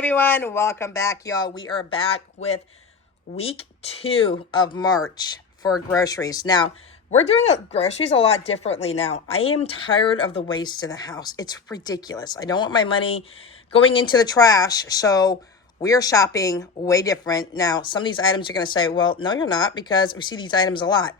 everyone, welcome back, y'all. We are back with week 2 of March for groceries. Now, we're doing groceries a lot differently now. I am tired of the waste in the house. It's ridiculous. I don't want my money going into the trash, so we are shopping way different. Now, some of these items you're going to say, well, no, you're not, because we see these items a lot.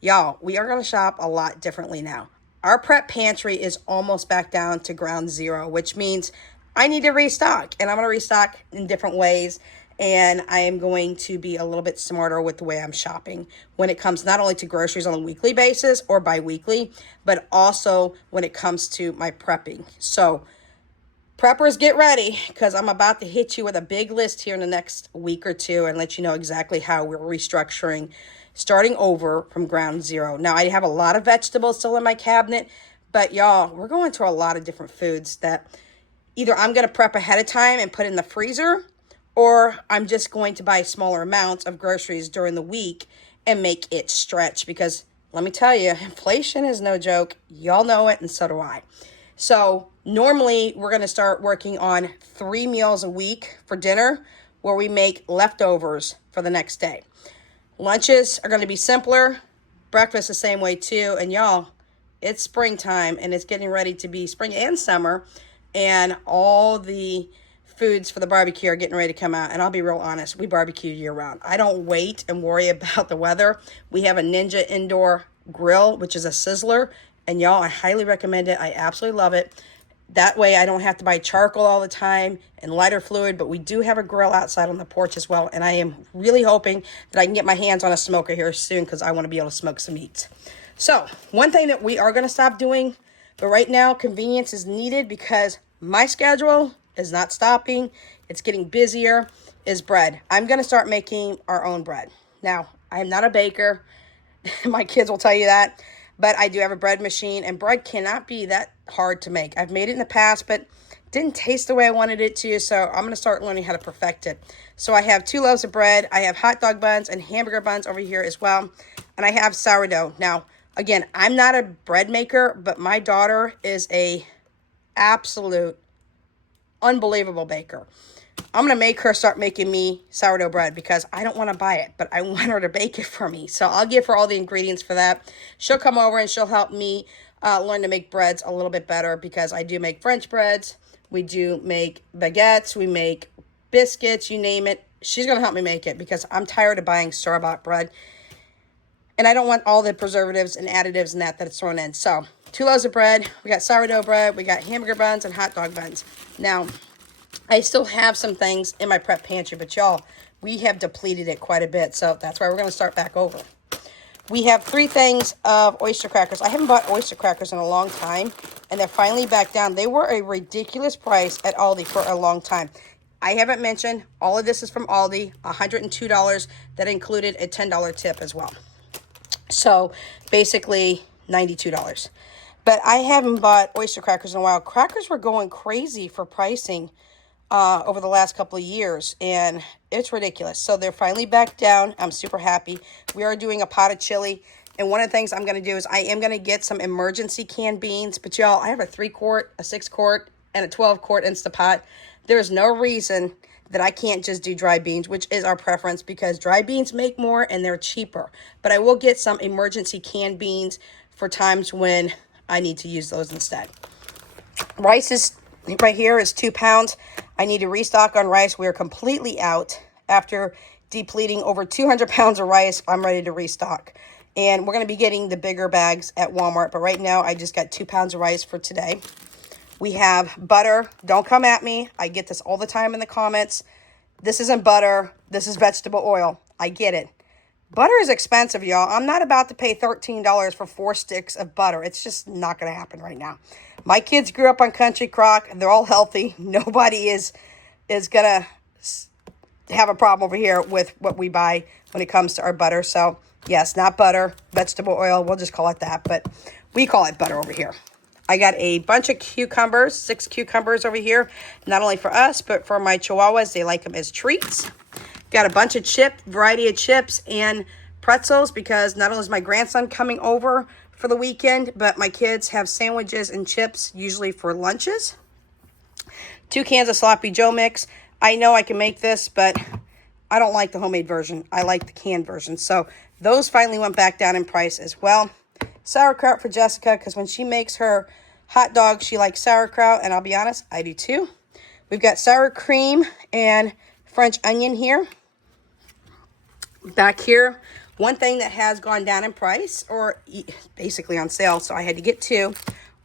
Y'all, we are going to shop a lot differently now. Our prep pantry is almost back down to ground zero, which means I need to restock, and I'm going to restock in different ways, and I am going to be a little bit smarter with the way I'm shopping when it comes not only to groceries on a weekly basis or bi-weekly, but also when it comes to my prepping. So preppers, get ready, because I'm about to hit you with a big list here in the next week or two and let you know exactly how we're restructuring, starting over from ground zero. Now, I have a lot of vegetables still in my cabinet, but y'all, we're going through a lot of different foods that either I'm going to prep ahead of time and put in the freezer, or I'm just going to buy smaller amounts of groceries during the week and make it stretch, because let me tell you, inflation is no joke. Y'all know it, and so do I. So normally we're going to start working on 3 meals a week for dinner, where we make leftovers for the next day. Lunches are going to be simpler. Breakfast the same way too. And y'all, it's springtime, and it's getting ready to be spring and summer. And all the foods for the barbecue are getting ready to come out. And I'll be real honest, we barbecue year round. I don't wait and worry about the weather. We have a Ninja indoor grill, which is a sizzler. And y'all, I highly recommend it. I absolutely love it. That way I don't have to buy charcoal all the time and lighter fluid. But we do have a grill outside on the porch as well. And I am really hoping that I can get my hands on a smoker here soon, because I want to be able to smoke some meats. So one thing that we are going to stop doing, but right now convenience is needed because my schedule is not stopping. It's getting busier, is bread. I'm going to start making our own bread. Now, I am not a baker. My kids will tell you that. But I do have a bread machine, and bread cannot be that hard to make. I've made it in the past, but didn't taste the way I wanted it to, so I'm going to start learning how to perfect it. So I have 2 loaves of bread. I have hot dog buns and hamburger buns over here as well. And I have sourdough. Now, again, I'm not a bread maker, but my daughter is a absolute unbelievable baker. I'm going to make her start making me sourdough bread, because I don't want to buy it, but I want her to bake it for me. So I'll give her all the ingredients for that. She'll come over and she'll help me learn to make breads a little bit better, because I do make French breads. We do make baguettes. We make biscuits, you name it. She's going to help me make it, because I'm tired of buying store-bought bread. And I don't want all the preservatives and additives and that it's thrown in. So 2 loaves of bread. We got sourdough bread. We got hamburger buns and hot dog buns. Now, I still have some things in my prep pantry, but y'all, we have depleted it quite a bit. So that's why we're going to start back over. We have 3 things of oyster crackers. I haven't bought oyster crackers in a long time, and they're finally back down. They were a ridiculous price at Aldi for a long time. I haven't mentioned, all of this is from Aldi, $102. That included a $10 tip as well. So basically $92. But I haven't bought oyster crackers in a while. Crackers were going crazy for pricing over the last couple of years, and it's ridiculous. So they're finally back down. I'm super happy. We are doing a pot of chili, and one of the things I'm going to do is I am going to get some emergency canned beans. But y'all, I have a 3-quart, a 6-quart, and a 12-quart Instapot. There's no reason that I can't just do dry beans, which is our preference, because dry beans make more and they're cheaper. But I will get some emergency canned beans for times when I need to use those instead. Rice is right here is 2 pounds. I need to restock on rice. We're completely out. After depleting over 200 pounds of rice, I'm ready to restock. And we're going to be getting the bigger bags at Walmart. But right now, I just got 2 pounds of rice for today. We have butter. Don't come at me. I get this all the time in the comments. This isn't butter. This is vegetable oil. I get it. Butter is expensive, y'all. I'm not about to pay $13 for 4 sticks of butter. It's just not going to happen right now. My kids grew up on Country Crock. They're all healthy. Nobody is going to have a problem over here with what we buy when it comes to our butter. So, yes, not butter, vegetable oil. We'll just call it that. But we call it butter over here. I got a bunch of cucumbers, 6 cucumbers over here. Not only for us, but for my chihuahuas. They like them as treats. Got a bunch of variety of chips and pretzels, because not only is my grandson coming over for the weekend, but my kids have sandwiches and chips usually for lunches. 2 cans of Sloppy Joe mix. I know I can make this, but I don't like the homemade version. I like the canned version. So those finally went back down in price as well. Sauerkraut for Jessica, because when she makes her hot dog, she likes sauerkraut, and I'll be honest, I do too. We've got sour cream and French onion here. Back here, one thing that has gone down in price, or basically on sale, so I had to get two,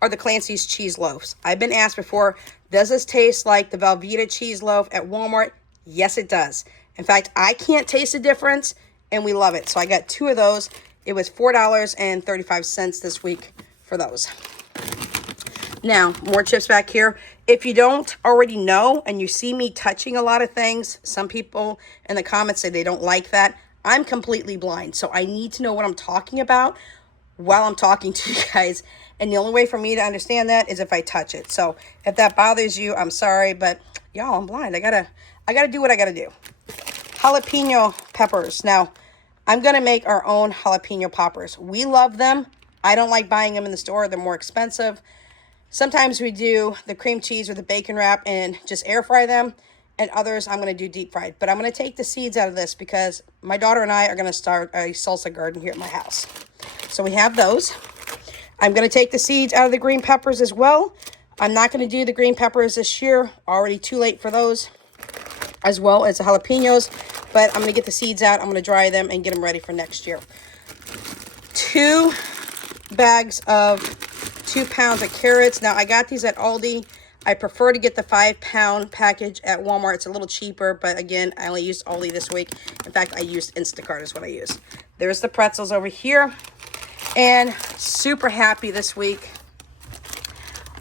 are the Clancy's cheese loaves. I've been asked before, does this taste like the Velveeta cheese loaf at Walmart? Yes, it does. In fact, I can't taste the difference, and we love it. So I got two of those. It was $4.35 this week for those. Now, more chips back here. If you don't already know and you see me touching a lot of things, some people in the comments say they don't like that. I'm completely blind, so I need to know what I'm talking about while I'm talking to you guys. And the only way for me to understand that is if I touch it. So if that bothers you, I'm sorry, but y'all, I'm blind. I gotta do what I gotta do. Jalapeno peppers. Now, I'm gonna make our own jalapeno poppers. We love them. I don't like buying them in the store. They're more expensive. Sometimes we do the cream cheese or the bacon wrap and just air fry them. And others I'm going to do deep fried. But I'm going to take the seeds out of this because my daughter and I are going to start a salsa garden here at my house. So we have those. I'm going to take the seeds out of the green peppers as well. I'm not going to do the green peppers this year. Already too late for those. As well as the jalapenos. But I'm going to get the seeds out. I'm going to dry them and get them ready for next year. 2 bags of 2 pounds of carrots. Now I got these at Aldi. I prefer to get the 5-pound package at Walmart. It's a little cheaper, but again, I only used Aldi this week. In fact, I used Instacart is what I used. There's the pretzels over here. And super happy this week.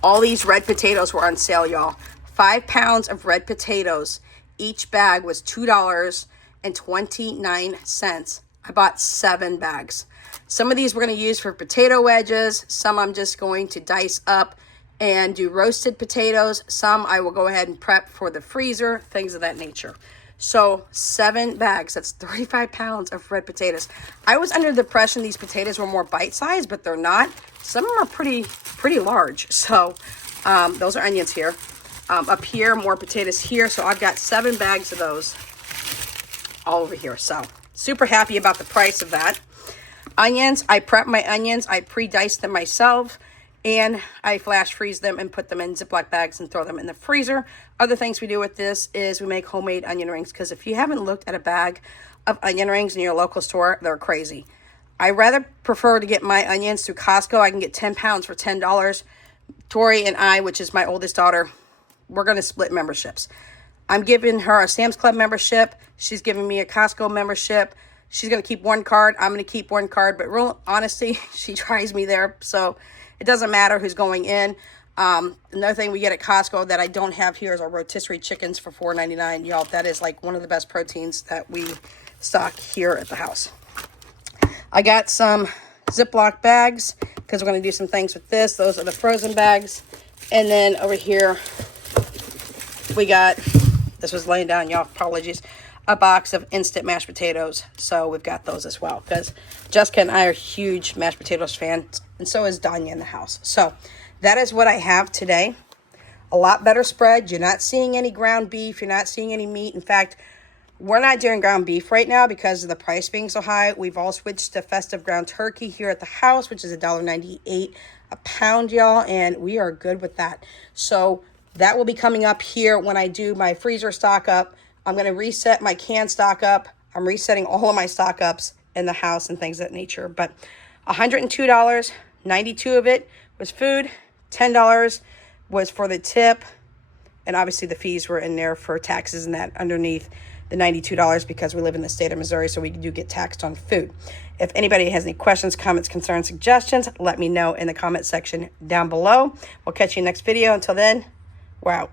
All these red potatoes were on sale, y'all. 5 pounds of red potatoes. Each bag was $2.29. I bought 7 bags. Some of these we're going to use for potato wedges. Some I'm just going to dice up and do roasted potatoes. Some I will go ahead and prep for the freezer, things of that nature. So 7 bags, that's 35 pounds of red potatoes. I was under the impression these potatoes were more bite-sized, but they're not. Some of them are pretty large. So those are onions here. Up here, more potatoes here. So I've got 7 bags of those all over here. So super happy about the price of that. Onions, I prep my onions. I pre-dice them myself. And I flash freeze them and put them in Ziploc bags and throw them in the freezer. Other things we do with this is we make homemade onion rings. Because if you haven't looked at a bag of onion rings in your local store, they're crazy. I rather prefer to get my onions through Costco. I can get 10 pounds for $10. Tori and I, which is my oldest daughter, we're going to split memberships. I'm giving her a Sam's Club membership. She's giving me a Costco membership. She's going to keep one card. I'm going to keep one card. But real honestly, she tries me there. So it doesn't matter who's going in. Another thing we get at Costco that I don't have here is our rotisserie chickens for $4.99. Y'all, that is like one of the best proteins that we stock here at the house. I got some Ziploc bags because we're going to do some things with this. Those are the frozen bags. And then over here, we got, this was laying down, y'all, apologies, a box of instant mashed potatoes. So we've got those as well because Jessica and I are huge mashed potatoes fans, and so is Danya in the house. So that is what I have today. A lot better spread. You're not seeing any ground beef. You're not seeing any meat. In fact, we're not doing ground beef right now because of the price being so high. We've all switched to festive ground turkey here at the house, which is $1.98 a pound, y'all, and we are good with that. So that will be coming up here when I do my freezer stock up. I'm going to reset my can stock up. I'm resetting all of my stock ups in the house and things of that nature. But $102, 92 of it was food. $10 was for the tip. And obviously the fees were in there for taxes and that underneath the $92 because we live in the state of Missouri, so we do get taxed on food. If anybody has any questions, comments, concerns, suggestions, let me know in the comment section down below. We'll catch you next video. Until then, we're out.